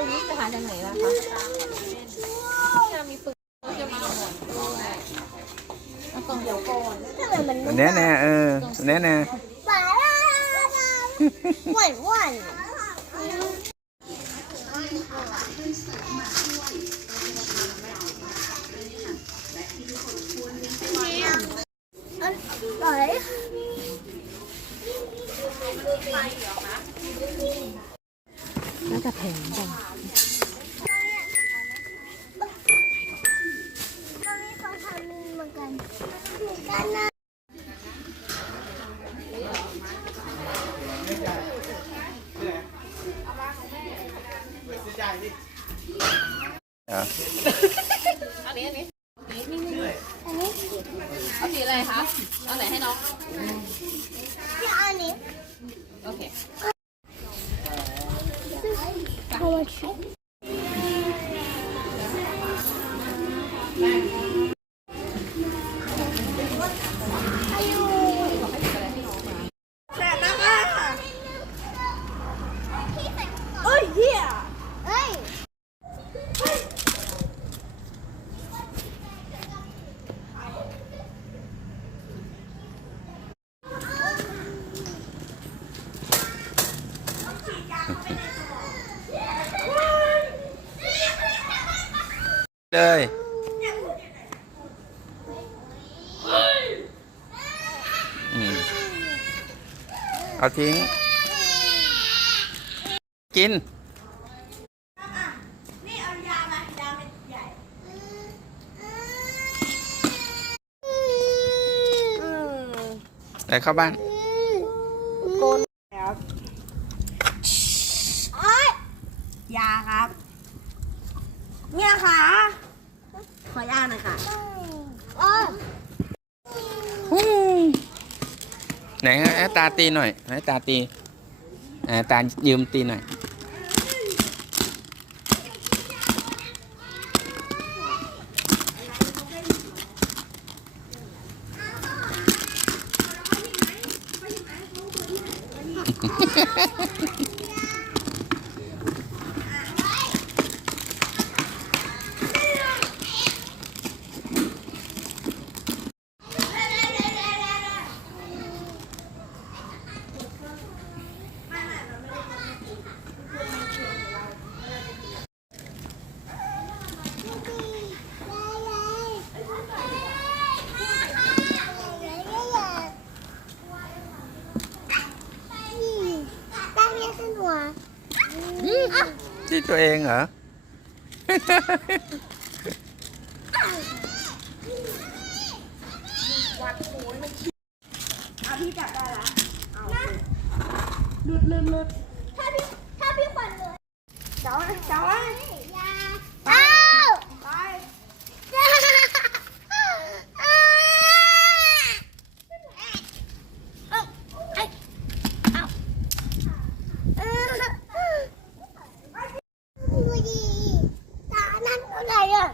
ปืนนี้จะหาจากไหนล่ะคะจะมีปืนจะมาเอาหมดด้วยเอากล่องเดี๋ยวก่อนทำไมมันอันเนี้ยแน่เอออันเนี้ยแน่ปลาหวานหวานอร่อย น่าจะแพงจังตอนนี้เขาทำเหมือนกันเหมือนกันนะอะอันนี้อันนี้นี่นี่นี่เอาสีอะไรคะ เอาไหนให้น้องที่อันนี้ โอเค เเลยอืมเอาทิ้ง กินอะไรเข้าบ้าน ยาครับ เนี่ยค่ะ ขอยาหน่อยค่ะไหนให้ตาตีหน่อยให้ตาตีอ่าตายืมตีหน่อย ตั้งเรียกขึ้นหัว ที่ตัวเองเหรอถ้าพี่จับได้ละเลื่อนเลื่อนถ้าพี่ขวัญเลยเจ้าเจ้าอยาเอ้าไปดูดีตานั่นอะไรอะ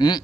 อืม